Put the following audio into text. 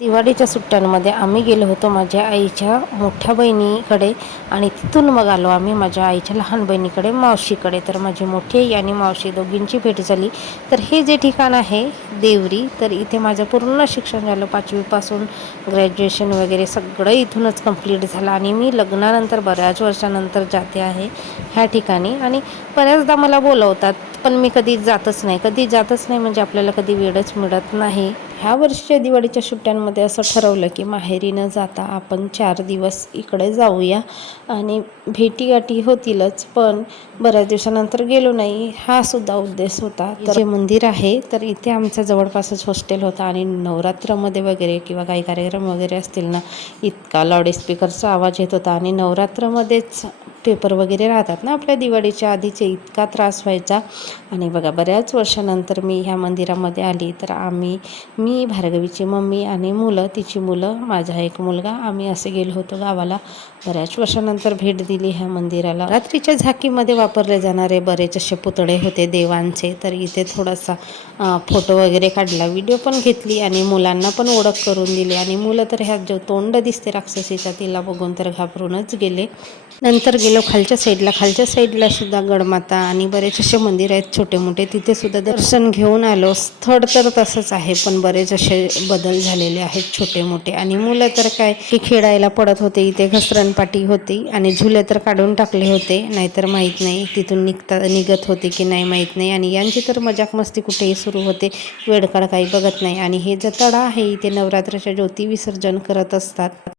दिवाळीच्या सुट्ट्यांमध्ये आम्ही गेलो होतो माझ्या आईच्या मोठ्या बहिणीकडे आणि तिथून मग आलो आम्ही माझ्या आईच्या लहान बहिणीकडे मावशीकडे. तर माझी मोठी आई आणि मावशी दोघींची भेट झाली. तर हे जे ठिकाण आहे देवरी, तर इथे माझं पूर्ण शिक्षण झालं. 5वीपासून ग्रॅज्युएशन वगैरे सगळं इथूनच कंप्लीट झालं आणि मी लग्नानंतर बऱ्याच वर्षानंतर जाते आहे ह्या ठिकाणी. आणि बऱ्याचदा मला बोलवतात पण मी कधी जातच नाही म्हणजे आपल्याला कधी वेळच मिळत नाही. ह्या वर्षीच्या दिवाळीच्या सुट्ट्यांमध्ये असं ठरवलं की माहेरी न जाता आपण 4 दिवस इकडे जाऊया आणि भेटीगाठी होतीलच, पण बऱ्याच दिवसानंतर गेलो नाही हा सुद्धा उद्देश होता. तर जे मंदिर आहे तर इथे आमच्या जवळपासच हॉस्टेल होता आणि नवरात्रामध्ये वगैरे किंवा काही कार्यक्रम वगैरे असतील ना, इतका लाऊडस्पीकरचा आवाज येत होता आणि नवरात्रामध्येच पेपर वगैरे राहतात ना आपल्या दिवाळीच्या आधीचे, इतका त्रास व्हायचा. आणि बघा बऱ्याच वर्षानंतर मी ह्या मंदिरामध्ये आली. तर मी भार्गवीची मम्मी आणि मुलं, तिची मुलं, माझा एक मुलगा, आम्ही असे गेलो होतो गावाला. बऱ्याच वर्षानंतर भेट दिली ह्या मंदिराला. रात्रीच्या झाकीमध्ये वापरले जाणारे बरेच असे पुतळे होते देवांचे. तर इथे थोडासा फोटो वगैरे काढला, व्हिडिओ पण घेतली आणि मुलांना पण ओळख करून दिली. आणि मुलं तर ह्यात जो तोंड दिसते राक्षसीचा तिला बघून तर घाबरूनच गेले. नंतर गेलो खालच्या साईडला सुद्धा गडमाता आणि बरेच असे मंदिर आहेत छोटे मोठे, तिथे सुद्धा दर्शन घेऊन आलो. स्थळ तर तसंच आहे पण बरेच असे बदल झालेले आहेत छोटे मोठे. आणि मुलं तर काय की खेळायला पडत होते. इथे घसरणपाटी होती आणि झुले तर काढून टाकले होते, नाहीतर माहीत नाही तिथून निघत होते की नाही माहीत नाही. आणि यांची तर मजाक मस्ती कुठेही सुरू होते, वेडकाळ काही बघत नाही. आणि हे जतडा आहे इथे नवरात्राच्या ज्योती विसर्जन करत असतात.